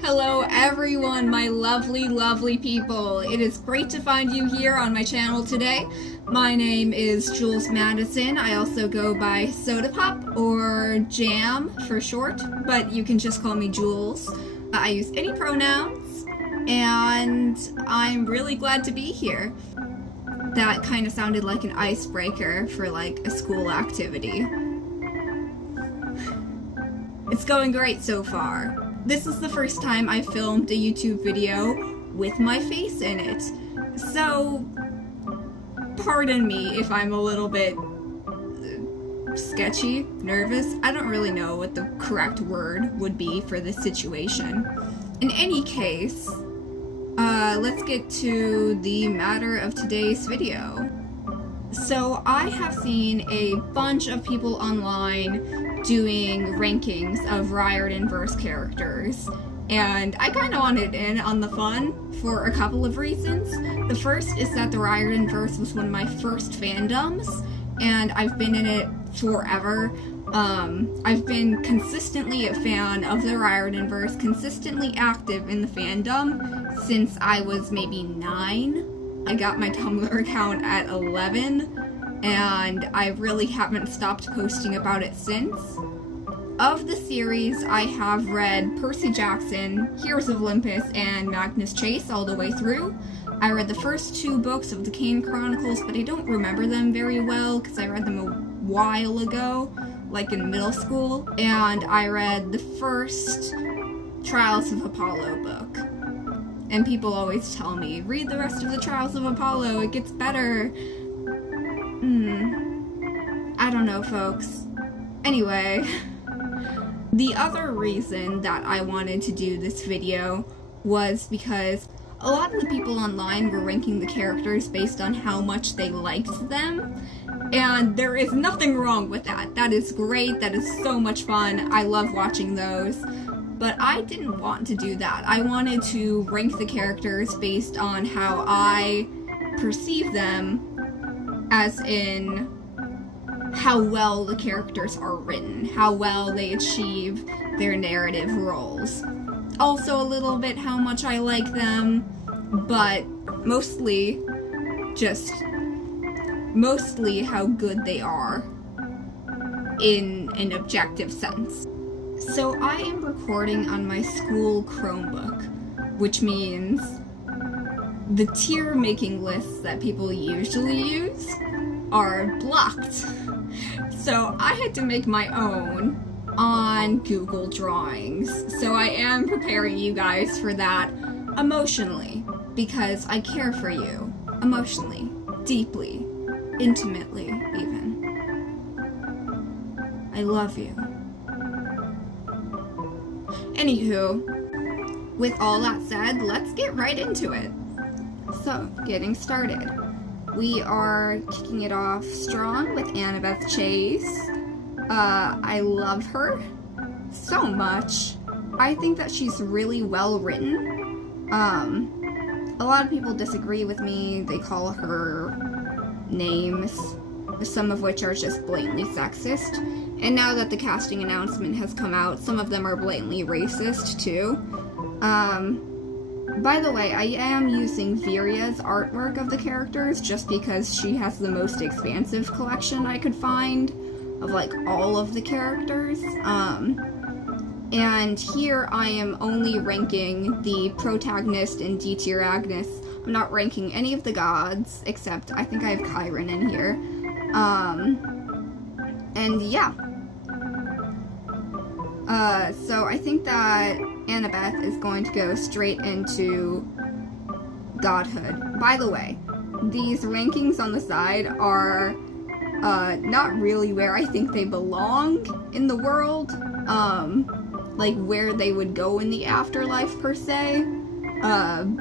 Hello everyone, my lovely people. It is great to find you here on my channel today. My name is Jules Madison. I also go by Soda Pop or Jam for short, but you can just call me Jules. I use any pronouns, and I'm really glad to be here. That kind of sounded like an icebreaker for like a school activity. It's going great so far. This is the first time I filmed a YouTube video with my face in it, so pardon me if I'm a little bit sketchy, nervous. I don't really know what the correct word would be for this situation. In any case, let's get to the matter of today's video. So I have seen a bunch of people online doing rankings of Riordan-verse characters, and I kind of wanted in on the fun for a couple of reasons. The first is that the Riordan-verse was one of my first fandoms, and I've been in it forever. I've been consistently a fan of the Riordan-verse, consistently active in the fandom since I was maybe 9. I got my Tumblr account at 11. And I really haven't stopped posting about it since. Of the series, I have read Percy Jackson, Heroes of Olympus, and Magnus Chase all the way through. I read the first 2 books of the Kane Chronicles, but I don't remember them very well because I read them a while ago, like in middle school. And I read the first Trials of Apollo book. And people always tell me, read the rest of the Trials of Apollo, it gets better. I don't know, folks. Anyway, the other reason that I wanted to do this video was because a lot of the people online were ranking the characters based on how much they liked them, and there is nothing wrong with that. That is great, that is so much fun, I love watching those, but I didn't want to do that. I wanted to rank the characters based on how I perceive them, as in how well the characters are written, how well they achieve their narrative roles. Also a little bit how much I like them, but mostly how good they are in an objective sense. So I am recording on my school Chromebook, which means the tier making lists that people usually use are blocked. So I had to make my own on Google Drawings. So I am preparing you guys for that emotionally, because I care for you. Emotionally, deeply, intimately even. I love you. Anywho, with all that said, let's get right into it. So, getting started. We are kicking it off strong with Annabeth Chase. I love her so much. I think that she's really well written. A lot of people disagree with me. They call her names, some of which are just blatantly sexist. And now that the casting announcement has come out, some of them are blatantly racist too. By the way, I am using Viria's artwork of the characters just because she has the most expansive collection I could find of like all of the characters. And here I am only ranking the protagonist and D tier Agnes. I'm not ranking any of the gods, except I think I have Chiron in here. And yeah. So I think that Annabeth is going to go straight into godhood. By the way, these rankings on the side are not really where I think they belong in the world, like where they would go in the afterlife per se,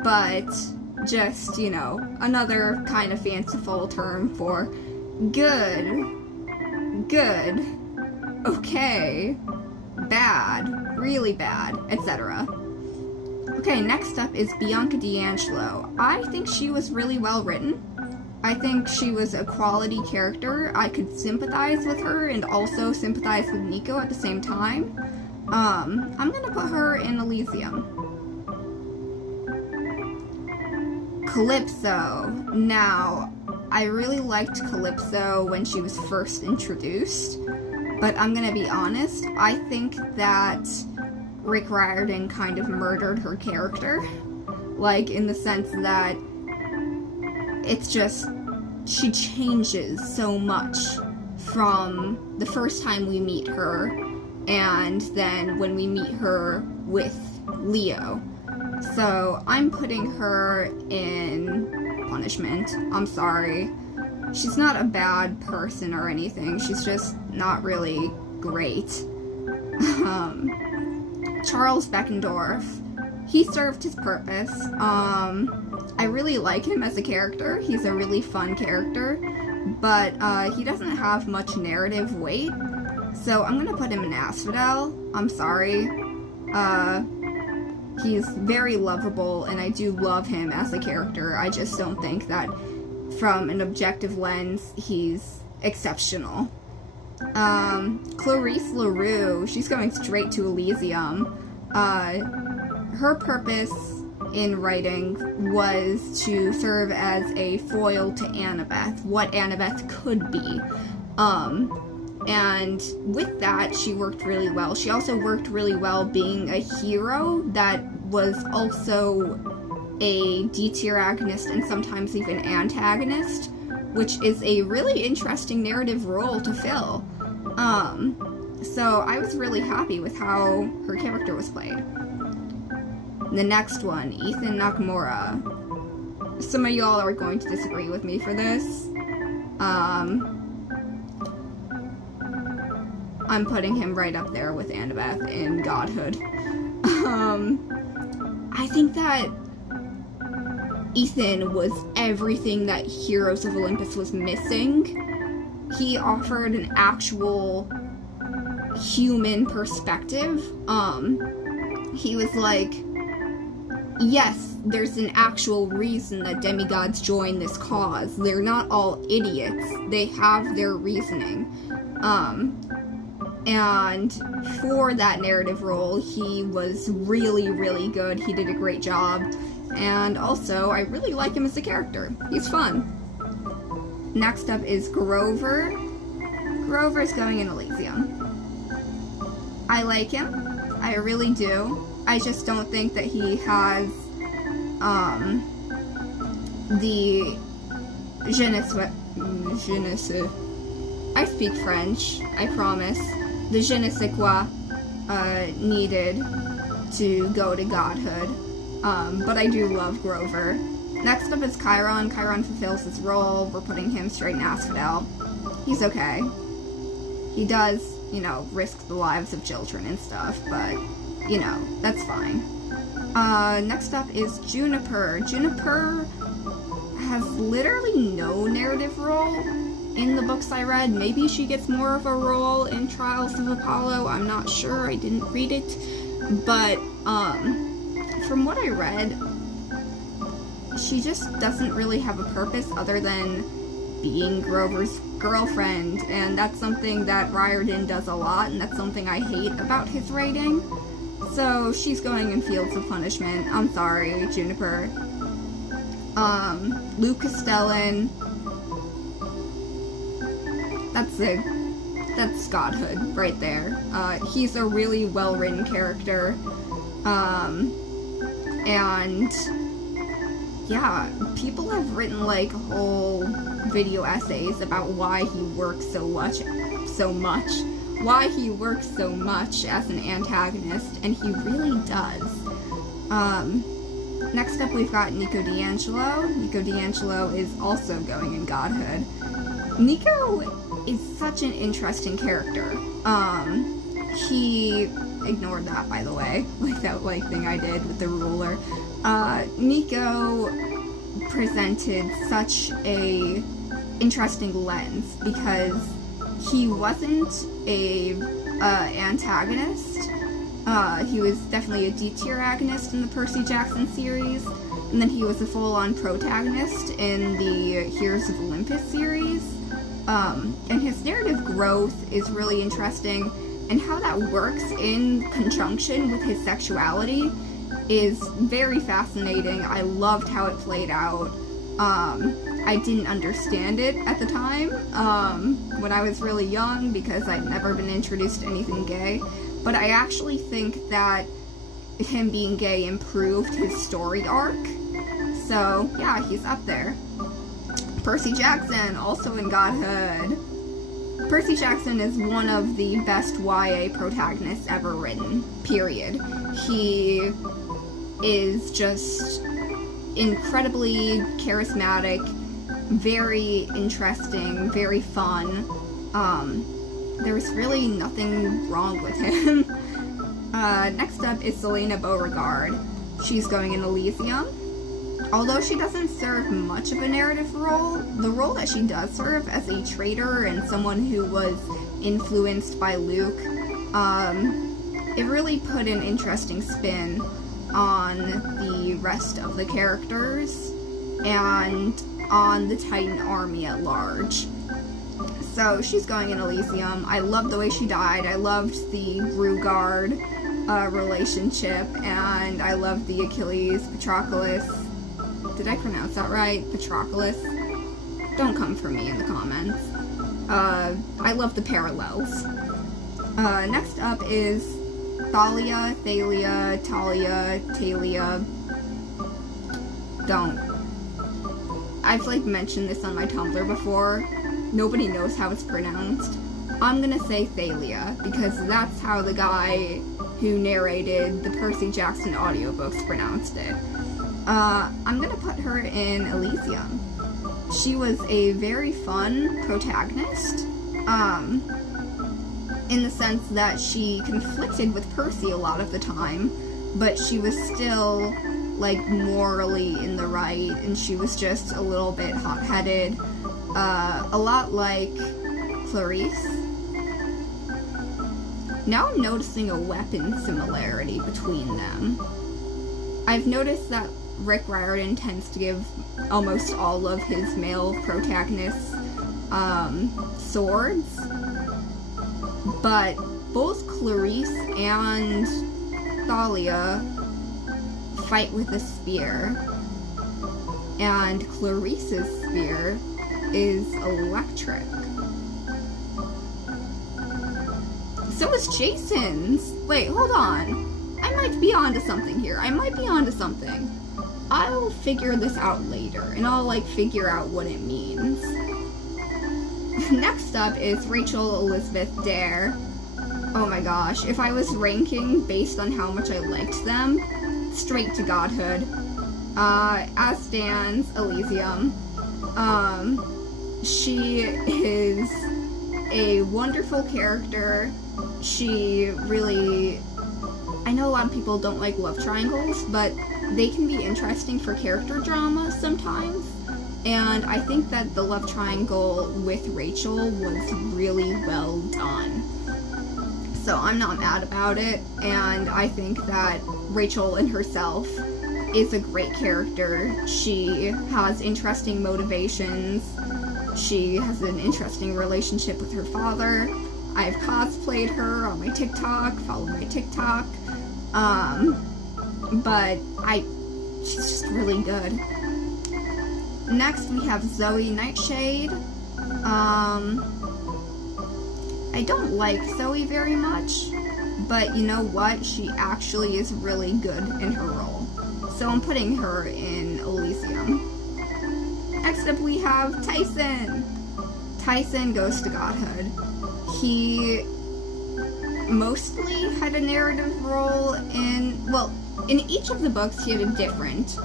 but just, you know, another kind of fanciful term for good, okay, bad, really bad, etc. Okay, next up is Bianca D'Angelo. I think she was really well written. I think she was a quality character. I could sympathize with her and also sympathize with Nico at the same time. I'm gonna put her in Elysium. Calypso. Now, I really liked Calypso when she was first introduced, but I'm gonna be honest, I think that Rick Riordan kind of murdered her character. Like, in the sense that it's just, she changes so much from the first time we meet her and then when we meet her with Leo. So I'm putting her in punishment. I'm sorry. She's not a bad person or anything. She's just not really great. Charles Beckendorf. He served his purpose. I really like him as a character. He's a really fun character, but he doesn't have much narrative weight, so I'm gonna put him in Asphodel. I'm sorry. He's very lovable, and I do love him as a character. I just don't think that from an objective lens, he's exceptional. Clarice LaRue, she's going straight to Elysium. Her purpose in writing was to serve as a foil to Annabeth, what Annabeth could be. And with that, she worked really well. She also worked really well being a hero that was also a D-tier agonist and sometimes even antagonist, which is a really interesting narrative role to fill. So I was really happy with how her character was played. The next one, Ethan Nakamura. Some of y'all are going to disagree with me for this. I'm putting him right up there with Annabeth in Godhood. I think that Ethan was everything that Heroes of Olympus was missing. He offered an actual human perspective. He was like, yes, there's an actual reason that demigods join this cause. They're not all idiots. They have their reasoning. And for that narrative role, he was really, really good. He did a great job. And also, I really like him as a character. He's fun. Next up is Grover. Grover's going in Elysium. I like him. I really do. I just don't think that he has, the je ne sais. I speak French, I promise. The je ne sais quoi, needed to go to Godhood. But I do love Grover. Next up is Chiron. Chiron fulfills his role. We're putting him straight in Asphodel. He's okay. He does, you know, risk the lives of children and stuff, but, you know, that's fine. Next up is Juniper. Juniper has literally no narrative role in the books I read. Maybe she gets more of a role in Trials of Apollo. I'm not sure. I didn't read it. But, from what I read, she just doesn't really have a purpose other than being Grover's girlfriend, and that's something that Riordan does a lot, and that's something I hate about his writing. So she's going in Fields of Punishment. I'm sorry, Juniper. Luke Castellan. That's Godhood right there. He's a really well-written character. And yeah, people have written like whole video essays about why he works so much, why he works so much as an antagonist, and he really does. Next up we've got Nico D'Angelo. Nico D'Angelo is also going in Godhood. Nico is such an interesting character. He ignored that, by the way, like that thing I did with the ruler. Nico presented such a interesting lens because he wasn't a antagonist. He was definitely a D-tier agonist in the Percy Jackson series, and then he was a full-on protagonist in the Heroes of Olympus series. And his narrative growth is really interesting. and how that works in conjunction with his sexuality is very fascinating. I loved how it played out. I didn't understand it at the time, when I was really young, because I'd never been introduced to anything gay, but I actually think that him being gay improved his story arc. So yeah, he's up there. Percy Jackson, also in Godhood. Percy Jackson is one of the best YA protagonists ever written, period. He is just incredibly charismatic, very interesting, very fun. There's really nothing wrong with him. Next up is Selena Beauregard. She's going in Elysium. Although she doesn't serve much of a narrative role, the role that she does serve as a traitor and someone who was influenced by Luke, it really put an interesting spin on the rest of the characters and on the Titan army at large. So she's going in Elysium. I loved the way she died. I loved the Grugard relationship, and I loved the Achilles Patroclus. Did I pronounce that right? Patroclus? Don't come for me in the comments. I love the parallels. Next up is Thalia, Talia. Don't. I've mentioned this on my Tumblr before. Nobody knows how it's pronounced. I'm gonna say Thalia, because that's how the guy who narrated the Percy Jackson audiobooks pronounced it. I'm gonna put her in Elysium. She was a very fun protagonist, in the sense that she conflicted with Percy a lot of the time, but she was still, morally in the right, and she was just a little bit hot-headed, a lot like Clarice. Now I'm noticing a weapon similarity between them. I've noticed that Rick Riordan tends to give almost all of his male protagonists swords, but both Clarice and Thalia fight with a spear, and Clarice's spear is electric. So is Jason's. Wait, hold on. I might be onto something here. I'll figure this out later, and I'll figure out what it means. Next up is Rachel Elizabeth Dare. Oh my gosh, if I was ranking based on how much I liked them, straight to Godhood. As stands Elysium. She is a wonderful character. She really... I know a lot of people don't like love triangles, but they can be interesting for character drama sometimes, and I think that the love triangle with Rachel was really well done. So I'm not mad about it, and I think that Rachel in herself is a great character. She has interesting motivations. She has an interesting relationship with her father. I've cosplayed her on my TikTok, follow my TikTok. But she's just really good. Next we have Zoe Nightshade. I don't like Zoe very much, but you know what? She actually is really good in her role. So I'm putting her in Elysium. Next up we have Tyson. Tyson goes to Godhood. He mostly had a narrative role in each of the books he had a different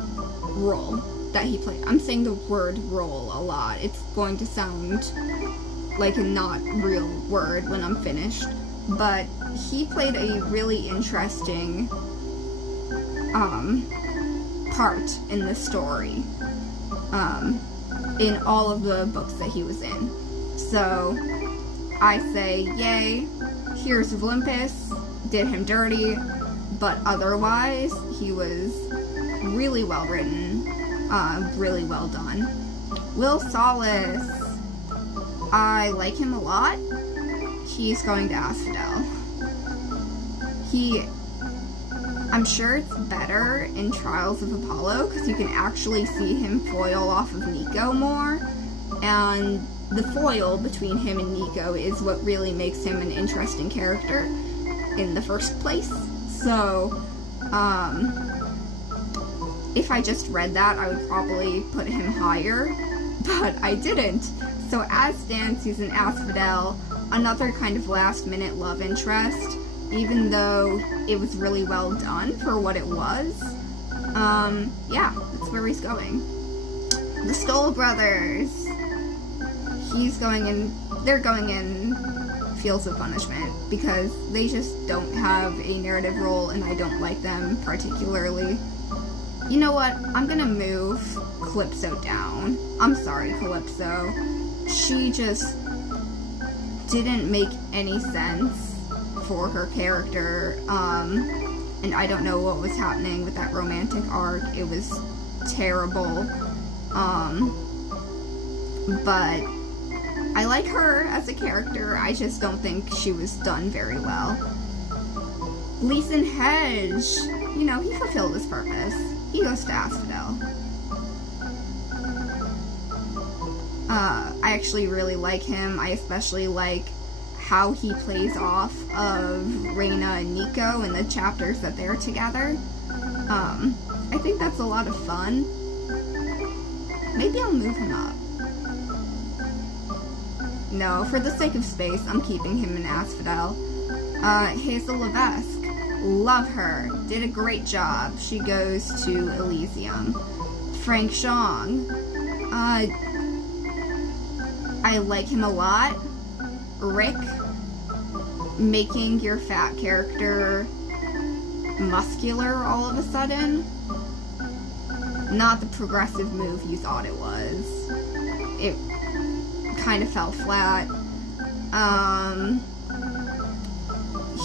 role that he played. I'm saying the word role a lot. It's going to sound like a not real word when I'm finished. But he played a really interesting part in the story in all of the books that he was in. So I say yay. Here's Olympus, did him dirty, but otherwise he was really well written, really well done. Will Solace, I like him a lot. He's going to Asphodel. I'm sure it's better in Trials of Apollo, because you can actually see him foil off of Nico more, and the foil between him and Nico is what really makes him an interesting character in the first place. So, if I just read that, I would probably put him higher, but I didn't. So as stands, he's an asphodel, another kind of last-minute love interest, even though it was really well done for what it was. Yeah, that's where he's going. The Stoll Brothers. They're going in Fields of Punishment, because they just don't have a narrative role, and I don't like them particularly. You know what? I'm gonna move Calypso down. I'm sorry, Calypso. She just didn't make any sense for her character, and I don't know what was happening with that romantic arc. It was terrible, but I like her as a character. I just don't think she was done very well. Leeson Hedge, you know, he fulfilled his purpose. He goes to Asphodel. I actually really like him. I especially like how he plays off of Reina and Nico in the chapters that they're together. I think that's a lot of fun. Maybe I'll move him up. No, for the sake of space, I'm keeping him in Asphodel. Hazel Levesque. Love her. Did a great job. She goes to Elysium. Frank Xiong. I like him a lot. Rick. Making your fat character muscular all of a sudden. Not the progressive move you thought it was. It kind of fell flat.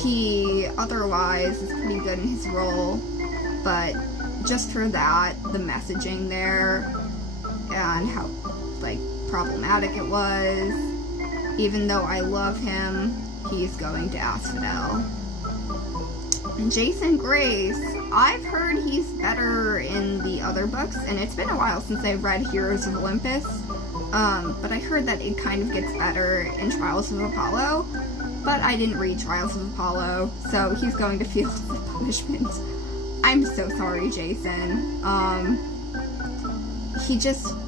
He otherwise is pretty good in his role, but just for that, the messaging there and how, like, problematic it was, even though I love him, he's going to Asphodel. Jason Grace, I've heard he's better in the other books, and it's been a while since I've read Heroes of Olympus, but I heard that it kind of gets better in Trials of Apollo, but I didn't read Trials of Apollo, so he's going to Fields of Punishment. I'm so sorry, Jason.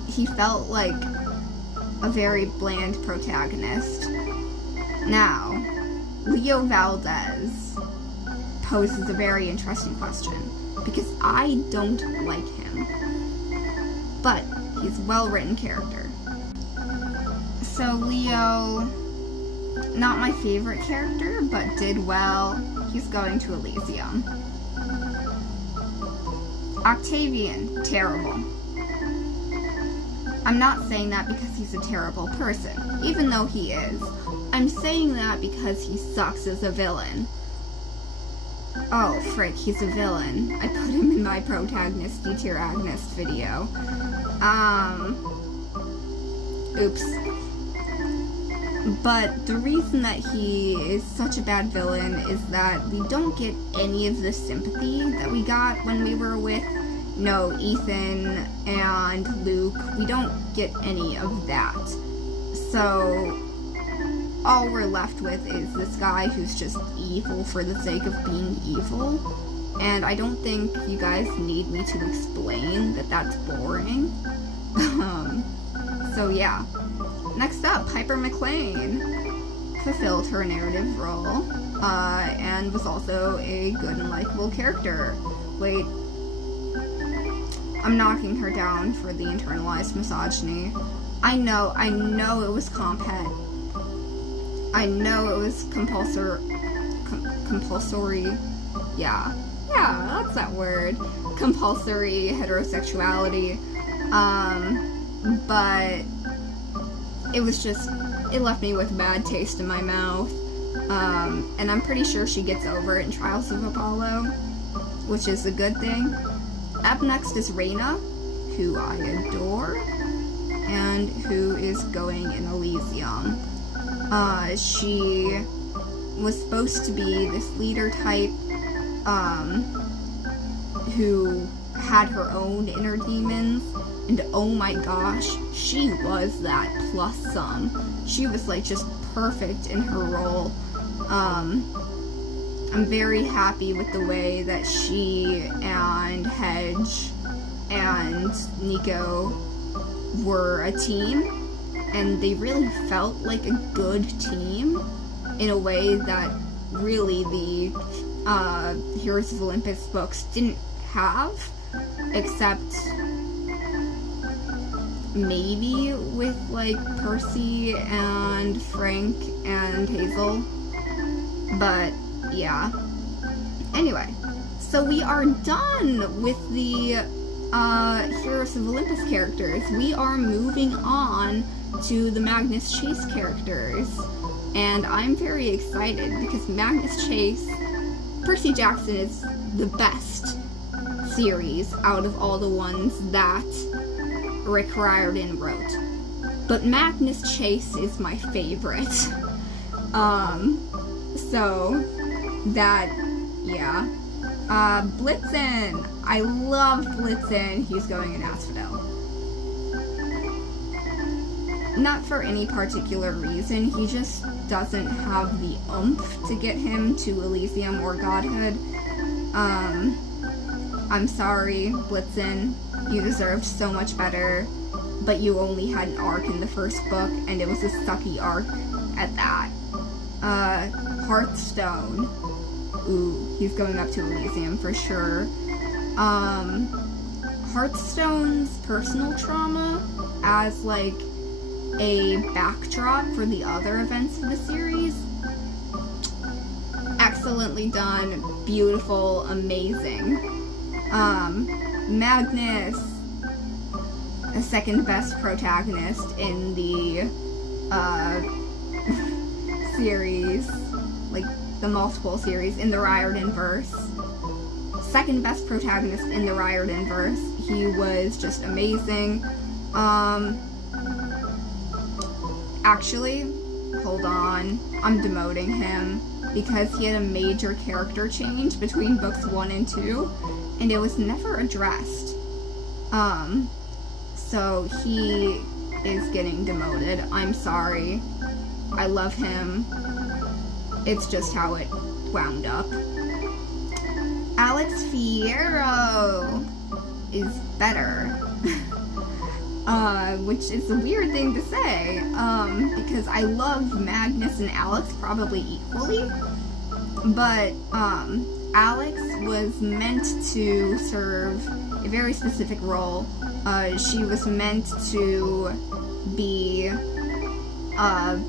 He felt like a very bland protagonist. Now, Leo Valdez poses a very interesting question, because I don't like him, but he's a well-written character. So Leo, not my favorite character, but did well. He's going to Elysium. Octavian, terrible. I'm not saying that because he's a terrible person, even though he is. I'm saying that because he sucks as a villain. Oh, frick, he's a villain. I put him in my protagonist D-tier agonist video. Oops. But the reason that he is such a bad villain is that we don't get any of the sympathy that we got when we were with, you know, Ethan and Luke. We don't get any of that. So all we're left with is this guy who's just evil for the sake of being evil. And I don't think you guys need me to explain that that's boring. So yeah. Next up, Piper McLean fulfilled her narrative role, and was also a good and likable character. Wait, I'm knocking her down for the internalized misogyny. I know it was compet. I know it was compulsory, yeah, that's that word. Compulsory heterosexuality, but it was just, it left me with bad taste in my mouth, and I'm pretty sure she gets over it in Trials of Apollo, which is a good thing. Up next is Reina, who I adore, and who is going in Elysium. She was supposed to be this leader type, who had her own inner demons, and oh my gosh, she was that plus some. She was like just perfect in her role. I'm very happy with the way that she and Hedge and Nico were a team, and they really felt like a good team in a way that really the Heroes of Olympus books didn't have, except maybe with like Percy and Frank and Hazel. But yeah. Anyway, so we are done with the Heroes of Olympus characters. We are moving on to the Magnus Chase characters, and I'm very excited because Magnus Chase, Percy Jackson is the best series out of all the ones that Rick Riordan wrote, but Magnus Chase is my favorite. So that, yeah. Blitzen! I love Blitzen. He's going in Asphodel. Not for any particular reason, he just doesn't have the oomph to get him to Elysium or Godhood. I'm sorry, Blitzen. You deserved so much better, but you only had an arc in the first book, and it was a sucky arc at that. Hearthstone. Ooh, he's going up to Elysium for sure. Hearthstone's personal trauma as, like, a backdrop for the other events of the series. Excellently done, beautiful, amazing. Magnus, the second best protagonist in the, series, like, the multiple series in the Riordan verse. Second best protagonist in the Riordan verse. He was just amazing. Actually, hold on, I'm demoting him because he had a major character change between books 1 and 2, and it was never addressed. So he is getting demoted. I'm sorry. I love him. It's just how it wound up. Alex Fierro is better. Which is a weird thing to say, because I love Magnus and Alex probably equally, but, Alex was meant to serve a very specific role. She was meant to be,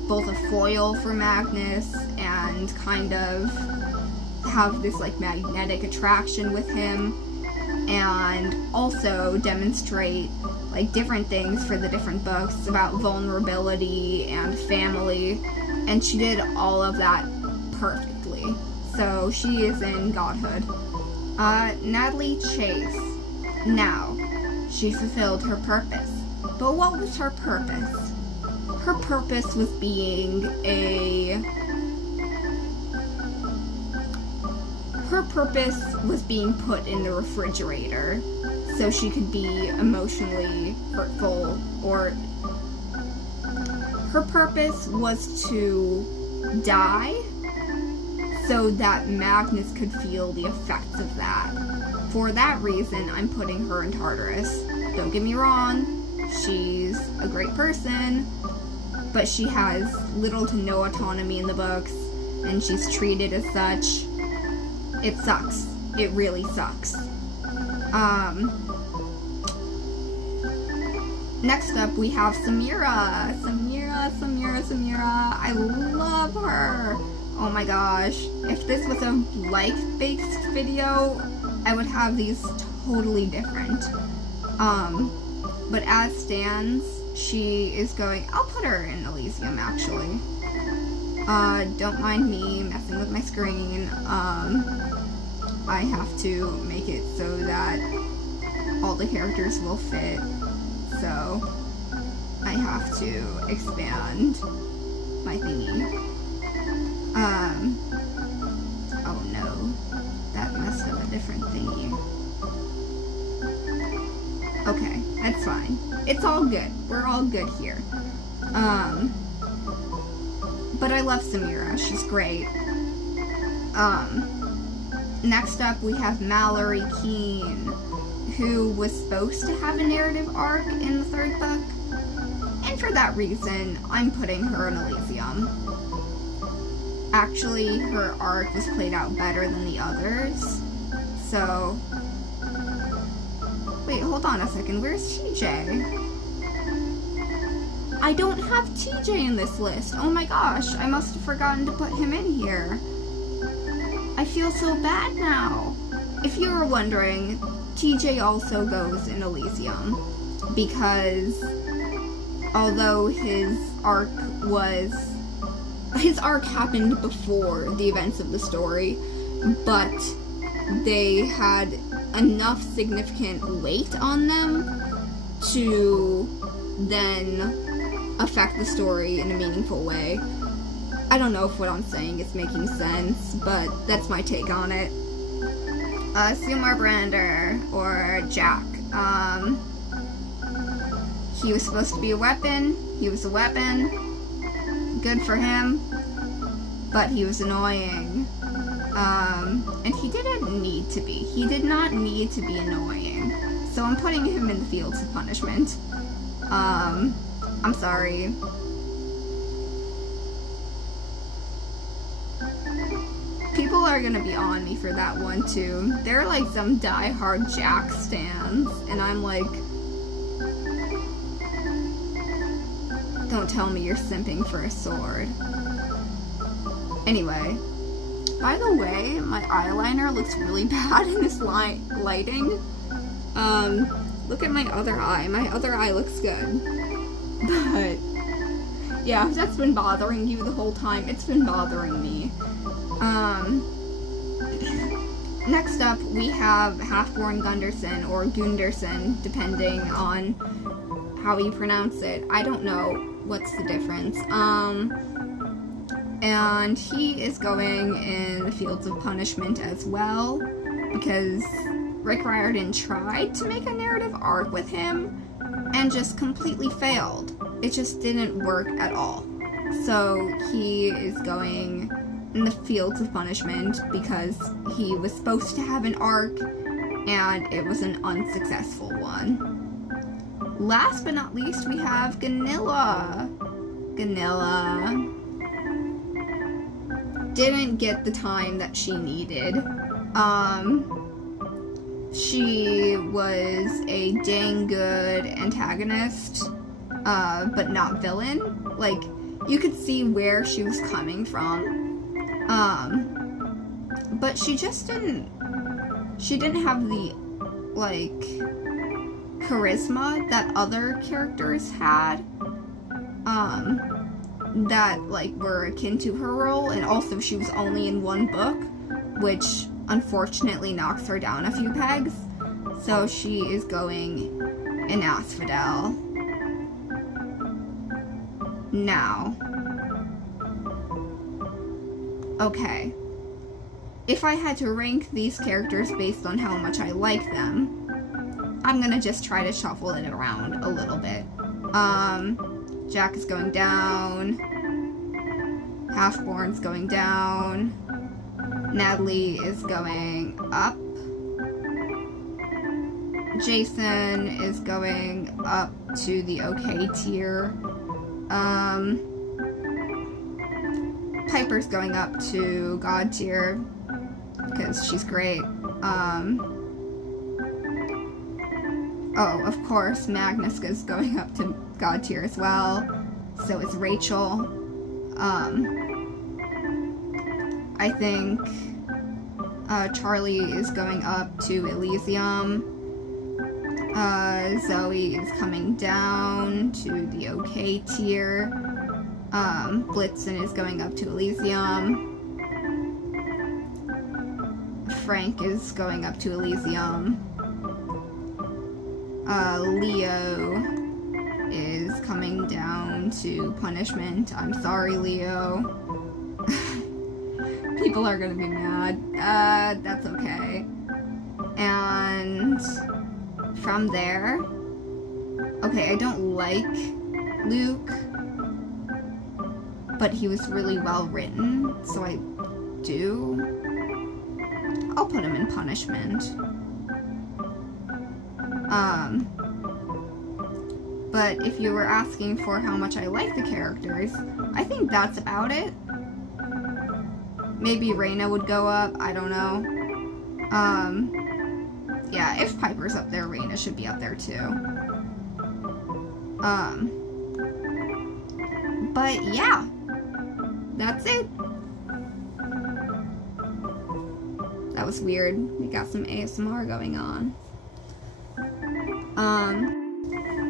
both a foil for Magnus and kind of have this, like, magnetic attraction with him, and also demonstrate, like, different things for the different books about vulnerability and family, and she did all of that perfectly. So she is in Godhood. Natalie Chase. Now, she fulfilled her purpose. But what was her purpose? Her purpose was being Her purpose was being put in the refrigerator so she could be emotionally hurtful, or her purpose was to die so that Magnus could feel the effects of that. For that reason, I'm putting her in Tartarus. Don't get me wrong, she's a great person, but she has little to no autonomy in the books, and she's treated as such. It sucks. It really sucks. Next up, we have Samira. Samira. I love her. Oh my gosh. If this was a like-based video, I would have these totally different. But as stands, she is going... I'll put her in Elysium, actually. Don't mind me messing with my screen. I have to make it so that all the characters will fit. So I have to expand my thingy. Oh no, that messed different thingy. Okay, that's fine. It's all good. We're all good here. But I love Samira. She's great. Next up we have Mallory Keene, who was supposed to have a narrative arc in the third book, and for that reason, I'm putting her in Elysium. Actually, her arc was played out better than the others, so... Wait, hold on a second, where's TJ? I don't have TJ in this list. Oh my gosh, I must have forgotten to put him in here. I feel so bad now. If you were wondering, TJ also goes in Elysium, because although his arc happened before the events of the story, but they had enough significant weight on them to then affect the story in a meaningful way. I don't know if what I'm saying is making sense, but that's my take on it. Seymour Brander, or Jack. He was supposed to be a weapon. He was a weapon. Good for him. But he was annoying. And he didn't need to be. He did not need to be annoying. So I'm putting him in the Fields of Punishment. I'm sorry. People are gonna be on me for that one too. They're like some die-hard Jack stans, and I'm like, don't tell me you're simping for a sword. Anyway, by the way, my eyeliner looks really bad in this lighting. Look at my other eye. My other eye looks good. But, yeah, if that's been bothering you the whole time, it's been bothering me. Next up, we have Halfborn Gunderson, or Gunderson, depending on how you pronounce it. I don't know what's the difference. And he is going in the Fields of Punishment as well, because Rick Riordan tried to make a narrative arc with him, and just completely failed. It just didn't work at all. So he is going in the Fields of Punishment because he was supposed to have an arc, and it was an unsuccessful one. Last but not least, we have Ganilla. Ganilla didn't get the time that she needed. She was a dang good antagonist, but not villain. Like, you could see where she was coming from. But she just didn't have the, like, charisma that other characters had, that, like, were akin to her role, and also she was only in one book, which unfortunately knocks her down a few pegs, so she is going in Asphodel. Now, okay, if I had to rank these characters based on how much I like them, I'm gonna just try to shuffle it around a little bit. Jack is going down, Halfborn's going down, Natalie is going up, Jason is going up to the okay tier, Piper's going up to God tier, because she's great. Oh, of course, Magnus is going up to God tier as well. So is Rachel. I think Charlie is going up to Elysium. Zoe is coming down to the okay tier. Blitzen is going up to Elysium. Frank is going up to Elysium. Leo is coming down to Punishment. I'm sorry, Leo. People are gonna be mad. That's okay. And from there, okay, I don't like Luke, but he was really well written, so I'll put him in punishment. But if you were asking for how much I like the characters, I think that's about it. Maybe Raina would go up, I don't know. Yeah, if Piper's up there, Raina should be up there too. But yeah, that's it. That was weird. We got some ASMR going on.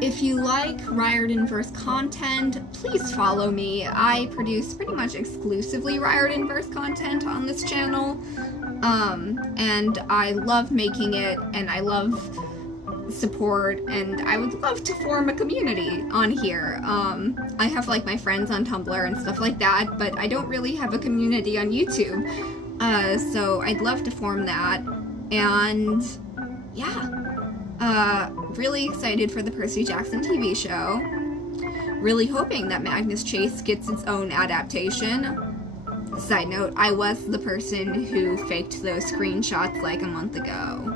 If you like Riordanverse content, please follow me. I produce pretty much exclusively Riordanverse content on this channel. And I love making it, and I love support, and I would love to form a community on here. I have like my friends on Tumblr and stuff like that, but I don't really have a community on YouTube. So I'd love to form that, and yeah. Really excited for the Percy Jackson TV show. Really hoping that Magnus Chase gets its own adaptation. Side note, I was the person who faked those screenshots like a month ago.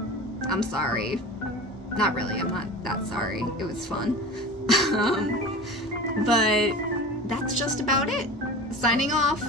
I'm sorry. Not really, I'm not that sorry. It was fun. But that's just about it. Signing off.